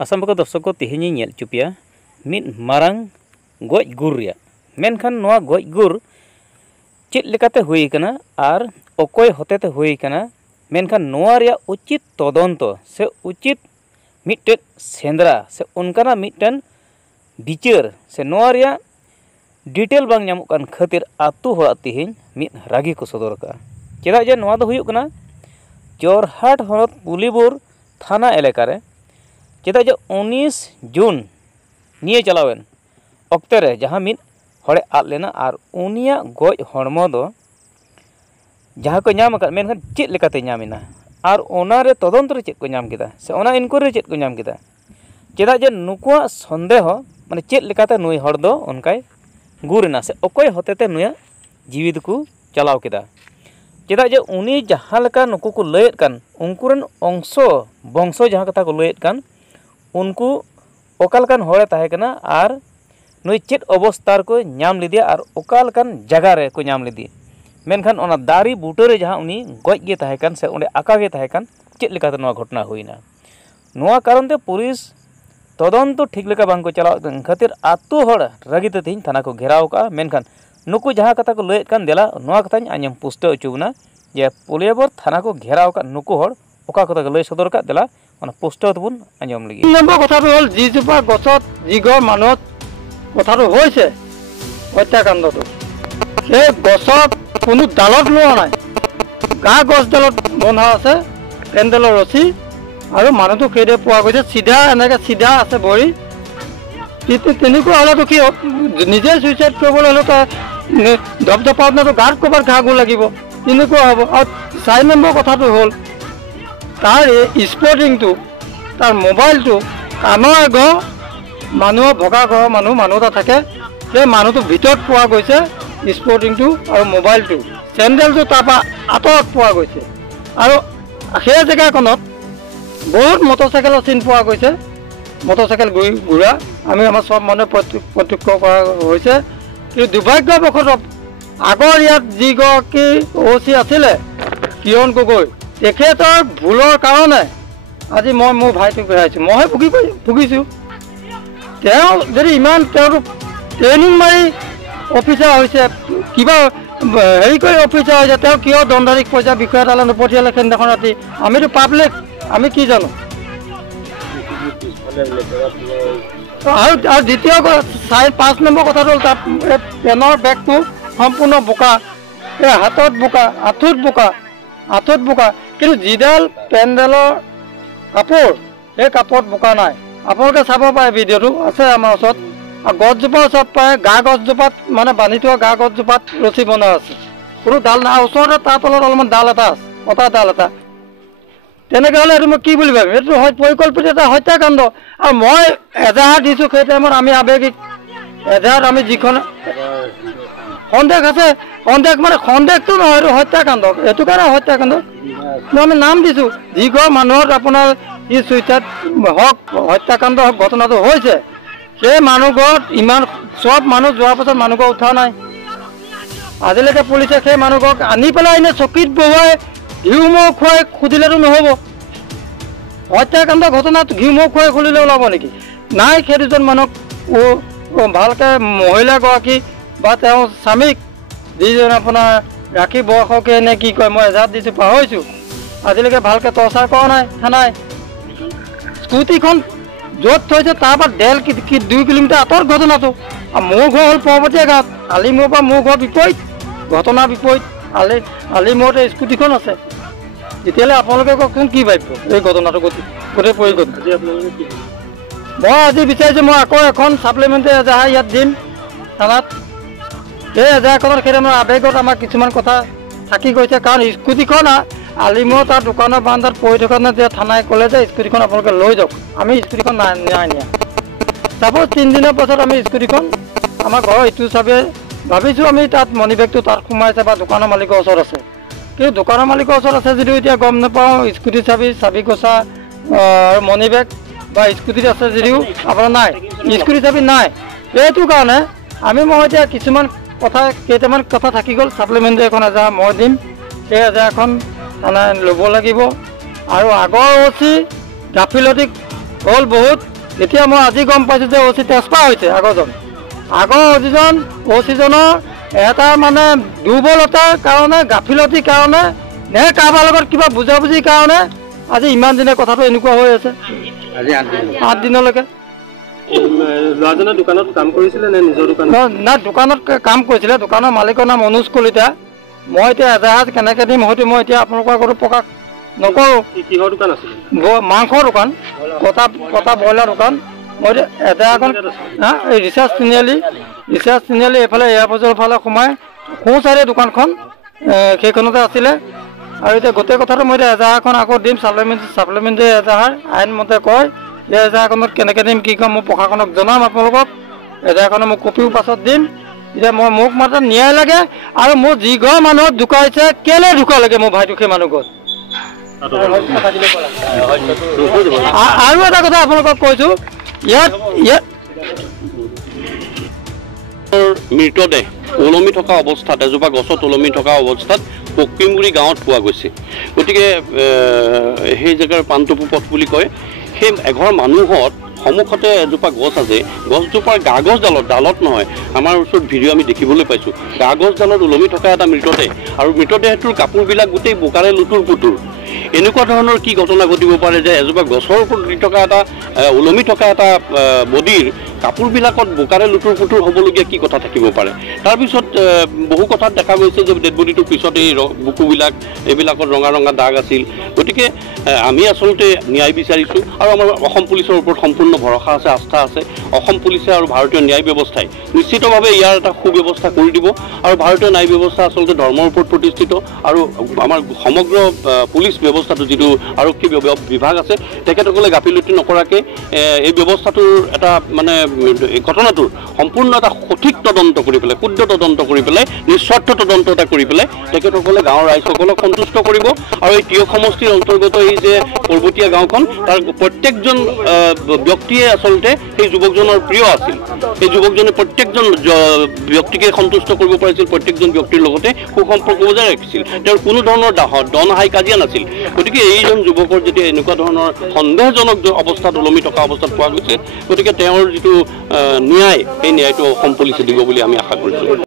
आसाम बको दर्शक को तेहेनी नेल चुपिया मिद मारांग गज गुर रिया मेनखान नोआ गज गुर चेद लेकाते हुई कना आर अकोय होतेते हुई कना मेनखान नोआ रिया उचित तदंत से उचित मिदटेन सेंद्रा से उनकाना मिदटेन बिचार से नोआ रिया डिटेल बांग ᱧᱟᱢᱚᱜ ᱠᱟᱱ ᱠᱷᱟᱹᱛᱤᱨ ᱟᱛᱳ ᱦᱚᱲᱟᱜ ᱛᱮᱦᱮᱧ ᱢᱤᱫ ᱨᱟᱹᱜᱤ ᱠᱚ ᱥᱚᱫᱚᱨ ᱟᱠᱟᱜᱼᱟ ᱪᱮᱫᱟᱜ ᱡᱮ ᱱᱚᱣᱟ ᱫᱚ ᱦᱩᱭᱩᱜ ᱠᱟᱱᱟ ᱡᱚᱨᱦᱟᱴ ᱦᱚᱱᱚᱛ ᱯᱩᱞᱤᱵᱩᱨ थाना एलाका रे चेदा जे 19 जून निये चलावेन अक्ते रे जहां मिद हड़े आद लेना आर उनिया गज हड़मो दो जहां को नाम अकाद मेनखान चेद लेकाते नामिना आर ओना रे तदंत रे चेद को नाम केदा से ओना इनक्वायरी चेद को नाम केदा चेदा जे नुकुआ संदेह माने चेद लेकाते नुई हड़ दो उनकाय गुरना से अकोय होतेते नुया जीवित को चलाव केदा चेदा जे उनी जहां लेका नुकु को लयेत कान उनकुरन अंशो बंशो जहां कथा को लयेत कान उनको ओकालकान होड़े ताहे कना आर नुई चेद अवस्थार को नाम लिदिया आर ओकालकान जगह रे को नाम लिदी मेनखान ओना दारी बूटे रे जहां उनी गज गे ताहे कान से ओंडे आका गे ताहे कान चेद लेकाते नोआ घटना हुईना नोआ कारण ते पुलिस तदंत ठीक लेका बांग को चलाव खातिर आतु हड़ रगिते तेहिं थाना को घेराव का मेनखान नुकु जहां कथा को लयेत कान देला नोआ कथाኝ आंजम पुष्टो अचुबना जे पुलियाबर थाना को घेराव का नुकु हड़ ओका कथा को लय सदर का देला ओना पुष्टो तबुन आंजम लगी नम्बर कथाটো হল জিজোপা গছত জিগৰ মানত কথাটো হৈছে হত্যাকাণ্ডটো সেই গছত কোনো ডালত লোৱা নাই গা গছডালত বন্ধা আছে পেণ্ডেলৰ ৰছী আৰু মানুহটো কেইদে পোৱা গৈছে সিধা এনেকে সিধা আছে ভৰি কিন্তু তেনেকুৱা হলেতো কি নিজে সুইচাইড কৰিবলৈ হলে তাৰ ধপধপাত না তো গাত কবাৰ ঘাগু লাগিব তেনেকুৱা হ'ব আৰু 4 নম্বৰ কথাটো হল তাৰ স্পৰ্টিংটো তাৰ মোবাইলটো কামৰ আগ মানুহ ভগা ঘৰ মানুহ এটা থাকে সেই মানুহটো ভিতৰত পোৱা গৈছে স্পৰ্টিংটো আৰু মোবাইলটো চেণ্ডেলটো তাৰপা আঁতৰত পোৱা গৈছে আৰু সেই জেগাখনত বহুত মটৰচাইকেলৰ চিন পোৱা গৈছে মটৰচাইকেল ঘূৰা আমি আমাৰ সব মানুহে প্ৰত্যক্ষ কৰা হৈছে কিন্তু দুৰ্ভাগ্যবশতঃ আগৰ ইয়াত যিগৰাকী ওচি আছিলে কিৰণ গগৈ তেখেতৰ ভুলৰ কাৰণে আজি মই মোৰ ভাইটোক হেৰাইছোঁ মই ভুগিছোঁ তেওঁ যদি ইমান তেওঁৰ ট্ৰেইনিং মাৰি অফিচাৰ হৈছে কিবা হেৰি কৰি অফিচাৰ হৈছে তেওঁ কিয় দণ্ডাধীশ পইচা বিষয়া এটালৈ নপঠিয়ালে সেইদিনাখন ৰাতি আমিতো পাব্লিক আমি কি জানো আৰু দ্বিতীয় 5 নম্বৰ কথাটো হ'ল তাৰ পেনৰ বেগটো সম্পূৰ্ণ বোকা এই হাতত বোকা আঁঠুত বোকা কিন্তু যিডাল পেণ্ডেলৰ কাপোৰ সেই কাপোৰত বোকা নাই আপোনালোকে চাব পাৰে ভিডিঅ'টো আছে আমাৰ ওচৰত আৰু গছজোপা চব পায় গা গছজোপাত মানে বান্ধি থোৱা গা গছজোপাত ৰছী বন্ধা আছে কোনো ডাল নাই ওচৰতে তাৰ তলত অলপমান ডাল এটা আছে কটা ডাল এটা তেনেকৈ হ'লে এইটো মই কি বুলি ভাবিম এইটো পৰিকল্পিত এটা হত্যাকাণ্ড আৰু মই এজাহাৰ দিছোঁ সেই টাইমত আমি আৱেগিক এজাহাৰত আমি যিখন সন্দেহ আছে সন্দেহটো নহয় এইটো হত্যাকাণ্ড এইটো কাৰণে হত্যাকাণ্ড আমি নাম দিছোঁ যিঘৰ মানুহত আপোনাৰ ই চুইচাইড হওক হত্যাকাণ্ড হওক ঘটনাটো হৈছে সেই মানুহঘৰত ইমান চব মানুহ যোৱাৰ পাছত মানুহঘৰ উঠা নাই আজিলৈকে পুলিচে সেই মানুহঘৰক আনি পেলাই এনে চকীত বহুৱাই ঘিউ মৌ খুৱাই খুদিলেতো নহ'ব হত্যাকাণ্ড ঘটনাত ঘিউ মৌ খুৱাই খুলিলে ওলাব নেকি নাই সেই দুজন মানুহক ভালকৈ মহিলাগৰাকী বা তেওঁ স্বামীক যিজন আপোনাৰ ৰাখি বয়সকে নে কি কয় মই এজাত দিছোঁ পাহৰিছোঁ আজিলৈকে ভালকৈ টৰ্চাৰ কৰা নাই থানাই স্কুটিখন য'ত থৈছে তাৰপৰা 2 কিলোমিটাৰ আঁতৰত ঘটনাটো আৰু মোৰ ঘৰ হ'ল পৰ্বতীয়া গাঁৱত আলিমূৰৰ পৰা মোৰ ঘৰ বিপৰীত ঘটনা বিপৰীত আলিমূৰতে স্কুটিখন আছে তেতিয়াহ'লে আপোনালোকে কওকচোন কি ভাবিব এই ঘটনাটো গোটেই পৰিঘটনা মই আজি বিচাৰিছোঁ মই আকৌ এখন ছাপ্লিমেণ্টাৰী এজাহাৰ ইয়াত দিম থানাত এই এজাহাৰখনত সেইদিনৰ আৱেগত আমাৰ কিছুমান কথা থাকি গৈছে কাৰণ স্কুটিখন আলিমূৰ তাৰ দোকানৰ বাৰান্দাত পৰি থকা যে থানাই ক'লে যে স্কুটিখন আপোনালোকে লৈ যাওক আমি স্কুটিখন নাই নিয়া চাপ'জ 3 দিনৰ পাছত আমি স্কুটিখন আমাৰ ঘৰৰ ইটো চাবে ভাবিছোঁ আমি তাত মনি বেগটো তাত সোমাইছে বা দোকানৰ মালিকৰ ওচৰত আছে কিন্তু দোকানৰ মালিকৰ ওচৰত আছে যদিও এতিয়া গম নাপাওঁ স্কুটি চাবি গছা আৰু মনি বেগ বা স্কুটিত আছে যদিও আপোনাৰ নাই স্কুটি চাবি নাই এইটো কাৰণে মই এতিয়া কিছুমান কেইটামান কথা থাকি গ'ল ছাপ্লিমেণ্টাৰী এখন এজাহাৰ মই দিম সেই এজাহাৰখন ল'ব লাগিব আৰু আগৰ অচি গাফিলতি হ'ল বহুত। এতিয়া মই আজি গম পাইছোঁ যে অচি ট্ৰেন্সফাৰ হৈছে আগৰজন। আগৰ অচিজন অচিজনৰ এটা মানে দুৰ্বলতাৰ কাৰণে, গাফিলতিৰ কাৰণে, নে কাৰোবাৰ লগত কিবা বুজাবুজিৰ কাৰণে আজি ইমান দিনে কথাটো এনেকুৱা হৈ আছে। আজি 8 দিনলৈকে ল'ৰাজনে দোকানত কাম কৰিছিলে নে নিজৰ দোকান? না, দোকানত কাম কৰিছিলে। দোকানৰ মালিকৰ নাম অনুজ কলিতা। মই এতিয়া এজাহাজ কেনেকৈ দিম হয়তো মই এতিয়া আপোনালোকৰ আগতো প্ৰকাশ নকৰোঁ। কিহৰ দোকান আছিলে? মাংসৰ দোকান, কটা ব্ৰইলাৰ দোকান। মই এতিয়া এজাহাজখন এই ৰিচাৰ্জ তিনিআলি এইফালে এয়াৰপৰ্টৰ ফালে সোমাই সোঁ চাইডে দোকানখন সেইখনতে আছিলে। আৰু এতিয়া গোটেই কথাটো মই এতিয়া এজাহাৰখন আকৌ দিম। ছাপ্লিমেণ্টাৰী এজাহাৰ আইনমতে কয় যে এজাহাৰখনত কেনেকৈ দিম কি ক'ম মই প্ৰশাসনক জনাম আপোনালোকক। এজাহাৰখনৰ মই কপিও পাছত দিম। এতিয়া মোক মাত্ৰ ন্যায় লাগে। আৰু মোৰ যিঘৰ মানুহক ঢুকাইছে কেলৈ ঢুকালেগে মোৰ ভাইটো সেই মানুহ ঘৰ। আৰু এটা কথা আপোনালোকক কৈছোঁ, ইয়াত মৃতদেহ ওলমি থকা অৱস্থাত, এজোপা গছত ওলমি থকা অৱস্থাত পকিমুৰি গাঁৱত পোৱা গৈছে। গতিকে সেই জেগাৰ পাণটুপু পথ বুলি কয়। সেই এঘৰ মানুহত সন্মুখতে এজোপা গছ আছে। গছজোপাৰ ডালত নহয়, আমাৰ ওচৰত ভিডিঅ' আমি দেখিবলৈ পাইছোঁ। গছডালত ওলমি থকা এটা মৃতদেহ, আৰু মৃতদেহটোৰ কাপোৰবিলাক গোটেই বোকাৰে লুতুৰ পুতুৰ। এনেকুৱা ধৰণৰ কি ঘটনা ঘটিব পাৰে যে এজোপা গছৰ ওপৰত থকা এটা ওলমি থকা এটা বডিৰ কাপোৰবিলাকত বোকাৰে লুতুৰ পুতুৰ হ'বলগীয়া কি কথা থাকিব পাৰে। তাৰপিছত বহু কথাত দেখা গৈছে যে ডেড বডিটোৰ পিছত এই বুকুবিলাক এইবিলাকত ৰঙা ৰঙা দাগ আছিল। গতিকে আমি আচলতে ন্যায় বিচাৰিছোঁ, আৰু আমাৰ অসম পুলিচৰ ওপৰত সম্পূৰ্ণ ভৰসা আছে, আস্থা আছে। অসম পুলিচে আৰু ভাৰতীয় ন্যায় ব্যৱস্থাই নিশ্চিতভাৱে ইয়াৰ এটা সুব্যৱস্থা কৰি দিব। আৰু ভাৰতীয় ন্যায় ব্যৱস্থা আচলতে ধৰ্মৰ ওপৰত প্ৰতিষ্ঠিত, আৰু আমাৰ সমগ্ৰ পুলিচ ব্যৱস্থাটো যিটো আৰক্ষী বিভাগ আছে তেখেতসকলে গাফিলতি নকৰাকৈ এই ব্যৱস্থাটোৰ এটা মানে ঘটনাটোৰ সম্পূৰ্ণ এটা সঠিক তদন্ত কৰি পেলাই, শুদ্ধ তদন্ত কৰি পেলাই, নিস্বাৰ্থ তদন্ত এটা কৰি পেলাই তেখেতসকলে গাঁৱৰ ৰাইজসকলক সন্তুষ্ট কৰিব। আৰু এই তিয়ক সমষ্টিৰ অন্তৰ্গত এই যে পৰ্বতীয়া গাঁওখন, তাৰ প্ৰত্যেকজন ব্যক্তিয়ে আচলতে সেই যুৱকজনৰ প্ৰিয় আছিল। সেই যুৱকজনে প্ৰত্যেকজন ব্যক্তিকে সন্তুষ্ট কৰিব পাৰিছিল, প্ৰত্যেকজন ব্যক্তিৰ লগতে সুসম্পৰ্ক বজাই ৰাখিছিল। তেওঁৰ কোনো ধৰণৰ দন হাই কাজিয়া নাছিল। গতিকে এইজন যুৱকৰ যেতিয়া এনেকুৱা ধৰণৰ সন্দেহজনক অৱস্থাত ওলমি থকা অৱস্থাত পোৱা গৈছে, গতিকে তেওঁৰ যিটো ন্যায়, সেই ন্যায়টো অসম পুলিচে দিব বুলি আমি আশা কৰিছোঁ।